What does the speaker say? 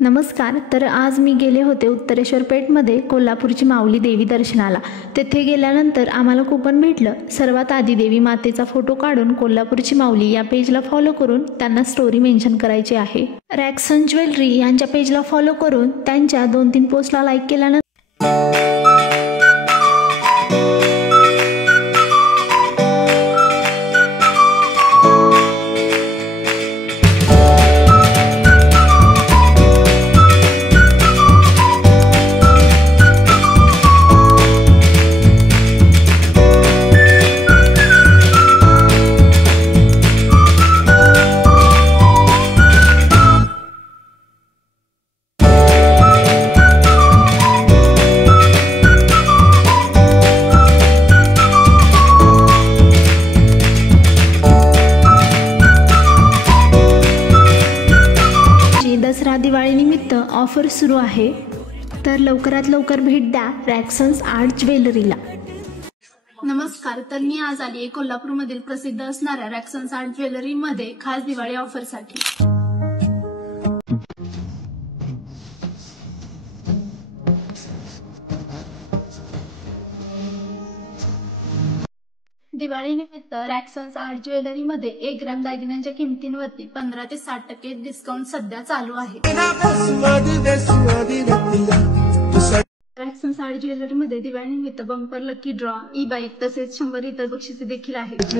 नमस्कार. तर आज मी गेले होते उत्तरेश्वर पेठमध्ये कोल्हापूरची माऊली देवी दर्शनाला. तेथे गेल्यानंतर आम्हाला कूपन भेटलं. सर्वात आधी देवी मातेचा फोटो काढून कोल्हापूरची माऊली या पेजला फॉलो करून त्यांना स्टोरी मेन्शन करायची आहे. रॅक्सन ज्वेलरी यांच्या पेजला फॉलो करून त्यांच्या 2-3 पोस्टला लाईक केल्यानंतर दसरा दिवाळीनिमित्त ऑफर सुरू आहे. तर लवकरात लवकर भेट द्या रॅक्सन्स आर्ट ज्वेलरीला. नमस्कार. तर मी आज आली आहे कोल्हापूरमधील प्रसिद्ध असणाऱ्या रॅक्सन्स आर्ट ज्वेलरीमध्ये खास दिवाळी ऑफरसाठी. दिवाळीनिमित्त रॅक्सन्स आर्ट ज्वेलरीमध्ये 1 ग्रॅम दागिन्यांच्या किमतींवरती 15 ते 60% डिस्काउंट सध्या चालू आहे. रॅक्सन्स आर्ट ज्वेलरीमध्ये दिवाळीनिमित्त बंपर, लकी ड्रॉ, ई-बाईक तसेच 100 इतर बक्षिसे देखील आहेत.